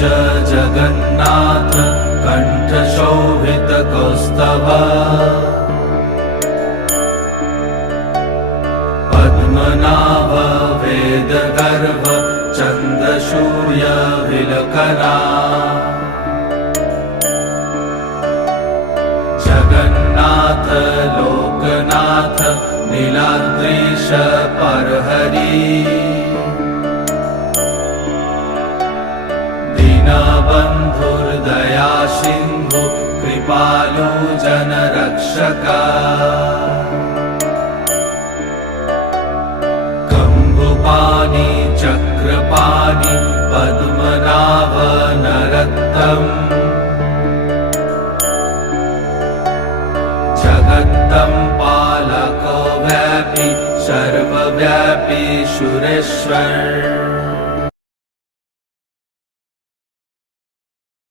जगन्नाथ कण्ठशोभितकौस्तभ पद्मनाभ वेदगर्भ चन्द्रसूर्यविलकरा जगन्नाथ लोकनाथ नीलाद्रीश परहरि दीनबन्धुर्दया सिन्धु कृपालु जनरक्षक कम्बुपाणि चक्रपाणि पद्मनाभ नरोत्तम जगत्तं पालको व्यापी सर्वव्यापी सुरेश्वर